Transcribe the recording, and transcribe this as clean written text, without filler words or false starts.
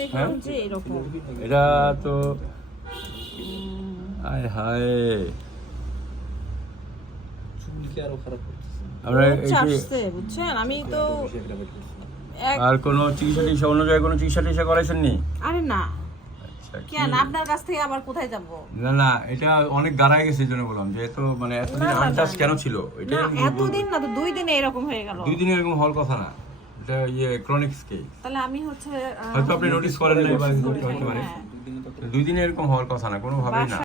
দেখলাম যে এরকম। এটা তো আয় হায় আমরা আসছে বুঝছেন, আমি তো আর কোনো চিকিৎসা অন্য জায়গায় কোনো চিকিৎসা করাইছেন নি? আরে না, আচ্ছা, কেন আপনার কাছ থেকে আবার কোথায় যাব? না এটা অনেক গাড়ায় গেছে, এই জন্য বললাম যে তো মানে এতদিন আনচার্জ কেন ছিল এটা? না এতদিন না তো, 2 দিনে এরকম হয়ে গেল। 2 দিনে এরকম হওয়ার কথা না, এটা ক্রনিক কেস। তাহলে আমি হচ্ছে হয়তো আপনি নোটিস করেন না, এবার হতে পারে। 2 দিনে এরকম হওয়ার কথা না কোনোভাবেই না।